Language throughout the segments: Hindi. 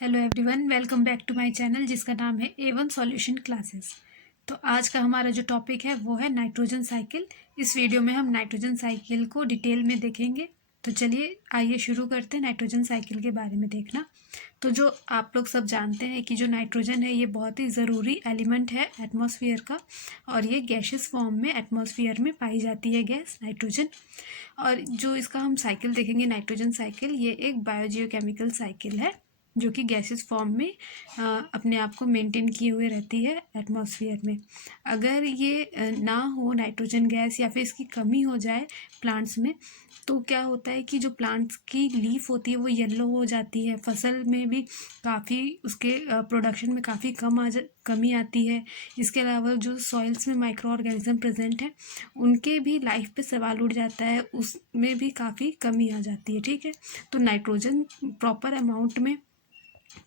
Hello everyone, welcome back to my channel जिसका नाम है A1 सॉल्यूशन क्लासेस। तो आज का हमारा जो टॉपिक है वो है नाइट्रोजन साइकिल। इस वीडियो में हम नाइट्रोजन साइकिल को डिटेल में देखेंगे। तो चलिए आइए शुरू करते हैं नाइट्रोजन साइकिल के बारे में देखना। तो जो आप लोग सब जानते हैं कि जो नाइट्रोजन है ये बहुत ही ज़रूरी एलिमेंट है एटमॉस्फेयर का, और ये गैसेस फॉर्म में एटमॉस्फेयर में पाई जाती है गैस नाइट्रोजन। और जो इसका हम साइकिल देखेंगे नाइट्रोजन साइकिल, ये एक बायोजियोकेमिकल साइकिल है जो कि गैसेस फॉर्म में अपने आप को मेंटेन किए हुए रहती है एटमॉस्फेयर में। अगर ये ना हो नाइट्रोजन गैस या फिर इसकी कमी हो जाए प्लांट्स में, तो क्या होता है कि जो प्लांट्स की लीफ होती है वो येलो हो जाती है, फसल में भी काफ़ी उसके प्रोडक्शन में काफ़ी कमी आती है। इसके अलावा जो सॉइल्स में माइक्रो ऑर्गेनिज्म प्रेजेंट है उनके भी लाइफ पे सवाल उठ जाता है, उसमें भी काफ़ी कमी आ जाती है। ठीक है, तो नाइट्रोजन प्रॉपर अमाउंट में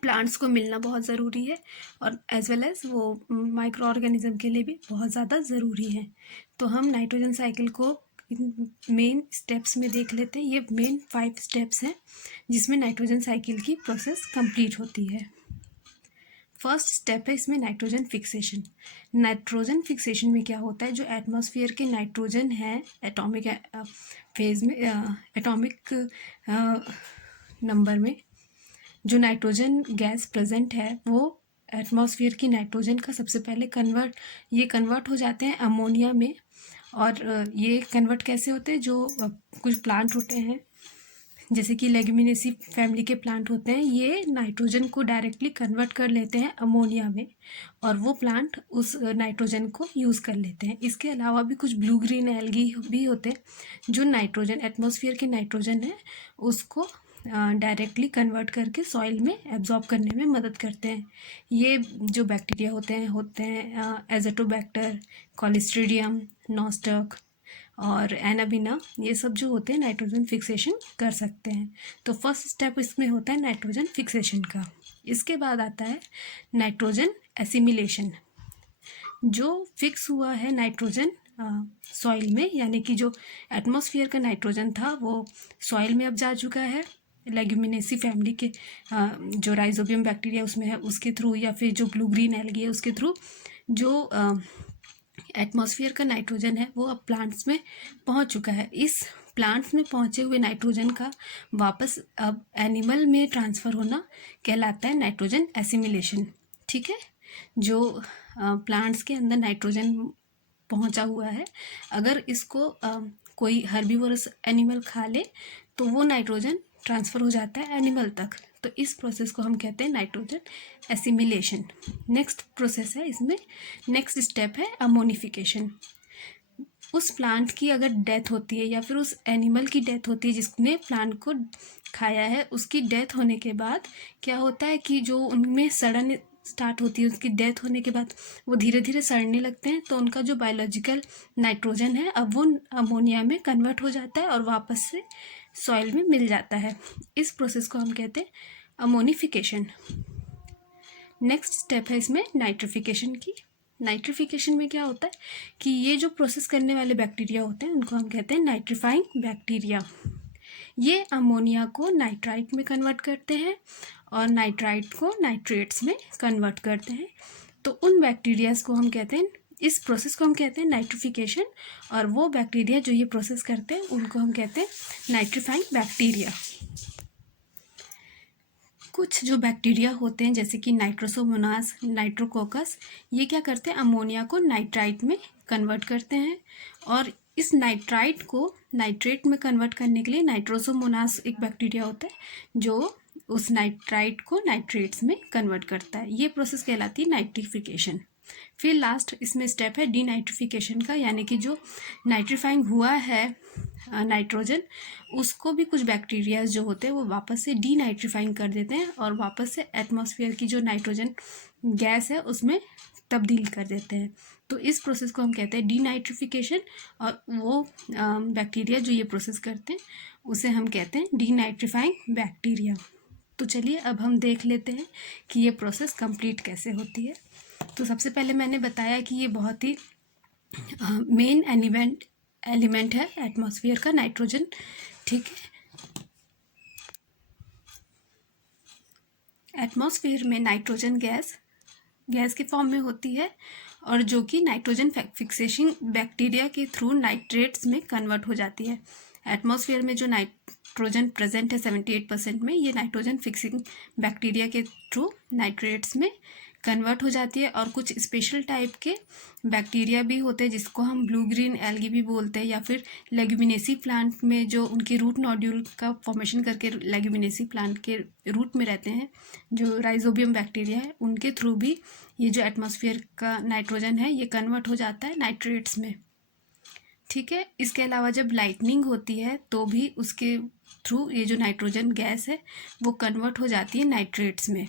प्लांट्स को मिलना बहुत ज़रूरी है, और एज वेल एज वो माइक्रो ऑर्गेनिज्म के लिए भी बहुत ज़्यादा ज़रूरी है। तो हम नाइट्रोजन साइकिल को मेन स्टेप्स में देख लेते हैं। ये मेन 5 स्टेप्स हैं जिसमें नाइट्रोजन साइकिल की प्रोसेस कंप्लीट होती है। फर्स्ट स्टेप है इसमें नाइट्रोजन फिक्सेशन। नाइट्रोजन फिक्सेशन में क्या होता है, जो एटमॉस्फेयर के नाइट्रोजन है एटॉमिक फेज में, एटॉमिक नंबर में जो नाइट्रोजन गैस प्रेजेंट है वो एटमॉस्फेयर की नाइट्रोजन का सबसे पहले कन्वर्ट हो जाते हैं अमोनिया में। और ये कन्वर्ट कैसे होते हैं, जो कुछ प्लांट होते हैं जैसे कि लेग्यूमिनेसी फैमिली के प्लांट होते हैं, ये नाइट्रोजन को डायरेक्टली कन्वर्ट कर लेते हैं अमोनिया में, और वो प्लांट उस नाइट्रोजन को यूज़ कर लेते हैं। इसके अलावा भी कुछ ब्लू ग्रीन एल्गी भी होते हैं जो नाइट्रोजन एटमॉस्फेयर के नाइट्रोजन है उसको डायरेक्टली कन्वर्ट करके सॉइल में एब्जॉर्ब करने में मदद करते हैं। ये जो बैक्टीरिया होते हैं एज़ोटोबैक्टर, कॉलिस्ट्रीडियम, नॉस्टक और एनाबिना, ये सब जो होते हैं नाइट्रोजन फिक्सेशन कर सकते हैं। तो फर्स्ट स्टेप इसमें होता है नाइट्रोजन फिक्सेशन का। इसके बाद आता है नाइट्रोजन एसिमिलेशन। जो फिक्स हुआ है नाइट्रोजन सॉइल में, यानी कि जो एटमॉस्फेयर का नाइट्रोजन था वो सॉइल में अब जा चुका है लेग्यूमिनेसी फैमिली के जो राइजोबियम बैक्टीरिया उसमें है उसके थ्रू, या फिर जो ब्लू ग्रीन एल्गी है उसके थ्रू, जो एटमॉस्फेयर का नाइट्रोजन है वो अब प्लांट्स में पहुंच चुका है। इस प्लांट्स में पहुंचे हुए नाइट्रोजन का वापस अब एनिमल में ट्रांसफ़र होना कहलाता है नाइट्रोजन एसिमिलेशन। ठीक है, जो प्लांट्स के अंदर नाइट्रोजन पहुंचा हुआ है, अगर इसको कोई हर्बीवोरस एनिमल खा ले तो वो नाइट्रोजन ट्रांसफ़र हो जाता है एनिमल तक। तो इस प्रोसेस को हम कहते हैं नाइट्रोजन एसिमिलेशन। नेक्स्ट प्रोसेस है इसमें, नेक्स्ट स्टेप है अमोनिफिकेशन। उस प्लांट की अगर डेथ होती है या फिर उस एनिमल की डेथ होती है जिसने प्लांट को खाया है, उसकी डेथ होने के बाद क्या होता है कि जो उनमें सड़न स्टार्ट होती है, उसकी डेथ होने के बाद वो धीरे धीरे सड़ने लगते हैं, तो उनका जो बायोलॉजिकल नाइट्रोजन है अब वो अमोनिया में कन्वर्ट हो जाता है और वापस से सॉइल में मिल जाता है। इस प्रोसेस को हम कहते हैं अमोनिफिकेशन। नेक्स्ट स्टेप है इसमें नाइट्रिफिकेशन की। नाइट्रिफिकेशन में क्या होता है कि ये जो प्रोसेस करने वाले बैक्टीरिया होते हैं उनको हम कहते हैं नाइट्रीफाइंग बैक्टीरिया। ये अमोनिया को नाइट्राइट में कन्वर्ट करते हैं और नाइट्राइट को नाइट्रेट्स में कन्वर्ट करते हैं। तो उन बैक्टीरियाज को हम कहते हैं, इस प्रोसेस को हम कहते हैं नाइट्रिफिकेशन, और वो बैक्टीरिया जो ये प्रोसेस करते हैं उनको हम कहते हैं नाइट्रीफाइंग बैक्टीरिया। कुछ जो बैक्टीरिया होते हैं जैसे कि नाइट्रोसोमोनास, नाइट्रोकोकस, ये क्या करते हैं अमोनिया को नाइट्राइट में कन्वर्ट करते हैं, और इस नाइट्राइट को नाइट्रेट में कन्वर्ट करने के लिए नाइट्रोसोमोनास एक बैक्टीरिया होता है जो उस नाइट्राइट को नाइट्रेट्स में कन्वर्ट करता है। ये प्रोसेस कहलाती है नाइट्रिफिकेशन। फिर लास्ट इसमें स्टेप है डीनाइट्रिफिकेशन का, यानी कि जो नाइट्रीफाइंग हुआ है नाइट्रोजन, उसको भी कुछ बैक्टीरियाज जो होते हैं वो वापस से डीनाइट्रीफाइंग कर देते हैं और वापस से एटमॉस्फेयर की जो नाइट्रोजन गैस है उसमें तब्दील कर देते हैं। तो इस प्रोसेस को हम कहते हैं डीनाइट्रिफिकेशन, और वो बैक्टीरिया जो ये प्रोसेस करते हैं उसे हम कहते हैं डीनाइट्रीफाइंग बैक्टीरिया। तो चलिए अब हम देख लेते हैं कि ये प्रोसेस कंप्लीट कैसे होती है। तो सबसे पहले मैंने बताया कि ये बहुत ही मेन एलिमेंट है एटमॉस्फेयर का नाइट्रोजन। ठीक है, एटमॉस्फेयर में नाइट्रोजन गैस के फॉर्म में होती है और जो कि नाइट्रोजन फिक्सेशन बैक्टीरिया के थ्रू नाइट्रेट्स में कन्वर्ट हो जाती है। एटमॉस्फेयर में जो नाइट्रोजन प्रेजेंट है 78% में, ये नाइट्रोजन फिक्सिंग बैक्टीरिया के थ्रू नाइट्रेट्स में कन्वर्ट हो जाती है। और कुछ स्पेशल टाइप के बैक्टीरिया भी होते हैं जिसको हम ब्लू ग्रीन एल्गी भी बोलते हैं, या फिर लेग्यूमिनेसी प्लांट में जो उनके रूट नोड्यूल का फॉर्मेशन करके लेग्यूमिनेसी प्लांट के रूट में रहते हैं, जो राइजोबियम बैक्टीरिया है, उनके थ्रू भी ये जो एटमॉस्फेयर का नाइट्रोजन है ये कन्वर्ट हो जाता है नाइट्रेट्स में। ठीक है, इसके अलावा जब लाइटनिंग होती है तो भी उसके थ्रू ये जो नाइट्रोजन गैस है वो कन्वर्ट हो जाती है नाइट्रेट्स में।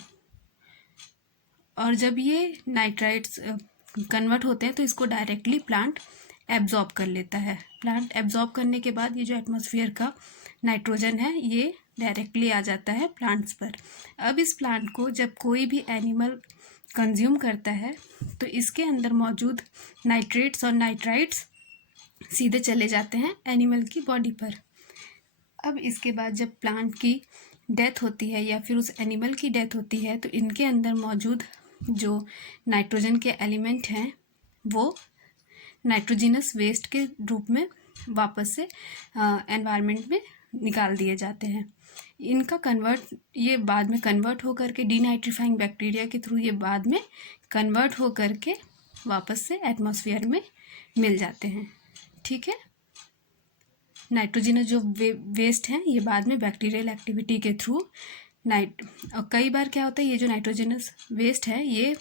और जब ये नाइट्राइट्स कन्वर्ट होते हैं तो इसको डायरेक्टली प्लांट एब्जॉर्ब कर लेता है। प्लांट एब्जॉर्ब करने के बाद ये जो एटमॉस्फेयर का नाइट्रोजन है ये डायरेक्टली आ जाता है प्लांट्स पर। अब इस प्लांट को जब कोई भी एनिमल कंज्यूम करता है तो इसके अंदर मौजूद नाइट्रेट्स और नाइट्राइट्स सीधे चले जाते हैं एनिमल की बॉडी पर। अब इसके बाद जब प्लांट की डेथ होती है या फिर उस एनिमल की डेथ होती है तो इनके अंदर मौजूद जो नाइट्रोजन के एलिमेंट हैं वो नाइट्रोजिनस वेस्ट के रूप में वापस से एनवायरनमेंट में निकाल दिए जाते हैं। ये बाद में कन्वर्ट होकर के डीनाइट्रीफाइंग बैक्टीरिया के थ्रू ये बाद में कन्वर्ट होकर के वापस से एटमॉस्फेयर में मिल जाते हैं। ठीक है, नाइट्रोजिनस जो वेस्ट हैं ये बाद में बैक्टीरियल एक्टिविटी के थ्रू और कई बार क्या होता है ये जो नाइट्रोजिनस वेस्ट है ये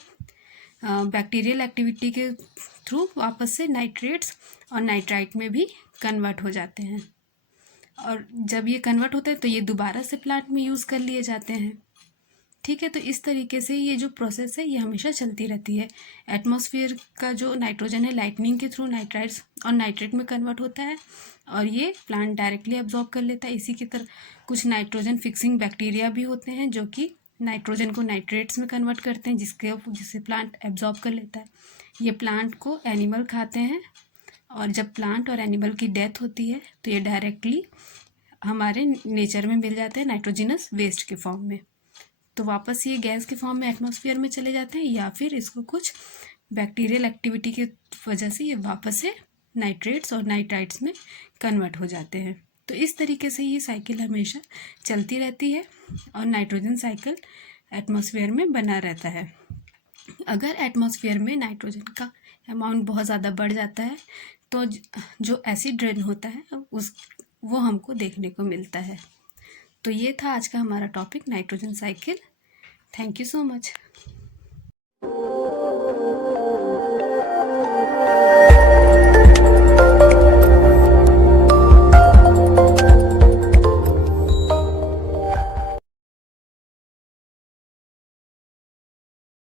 बैक्टीरियल एक्टिविटी के थ्रू वापस से नाइट्रेट्स और नाइट्राइट में भी कन्वर्ट हो जाते हैं। और जब ये कन्वर्ट होते हैं तो ये दोबारा से प्लांट में यूज़ कर लिए जाते हैं। ठीक है, तो इस तरीके से ये जो प्रोसेस है ये हमेशा चलती रहती है। एटमॉस्फेयर का जो नाइट्रोजन है लाइटनिंग के थ्रू नाइट्राइट्स और नाइट्रेट में कन्वर्ट होता है और ये प्लांट डायरेक्टली एब्जॉर्ब कर लेता है। इसी की तरह कुछ नाइट्रोजन फिक्सिंग बैक्टीरिया भी होते हैं जो कि नाइट्रोजन को नाइट्रेट्स में कन्वर्ट करते हैं जिससे प्लांट एब्जॉर्ब कर लेता है। ये प्लांट को एनिमल खाते हैं और जब प्लांट और एनिमल की डेथ होती है तो ये डायरेक्टली हमारे नेचर में मिल जाते हैं नाइट्रोजिनस वेस्ट के फॉर्म में। तो वापस ये गैस के फॉर्म में एटमॉस्फेयर में चले जाते हैं या फिर इसको कुछ बैक्टीरियल एक्टिविटी की वजह से ये वापस से नाइट्रेट्स और नाइट्राइट्स में कन्वर्ट हो जाते हैं। तो इस तरीके से ये साइकिल हमेशा चलती रहती है और नाइट्रोजन साइकिल एटमॉस्फेयर में बना रहता है। अगर एटमॉस्फेयर में नाइट्रोजन का अमाउंट बहुत ज़्यादा बढ़ जाता है तो जो एसिड रेन होता है वो हमको देखने को मिलता है। तो ये था आज का हमारा topic nitrogen cycle. Thank you so much.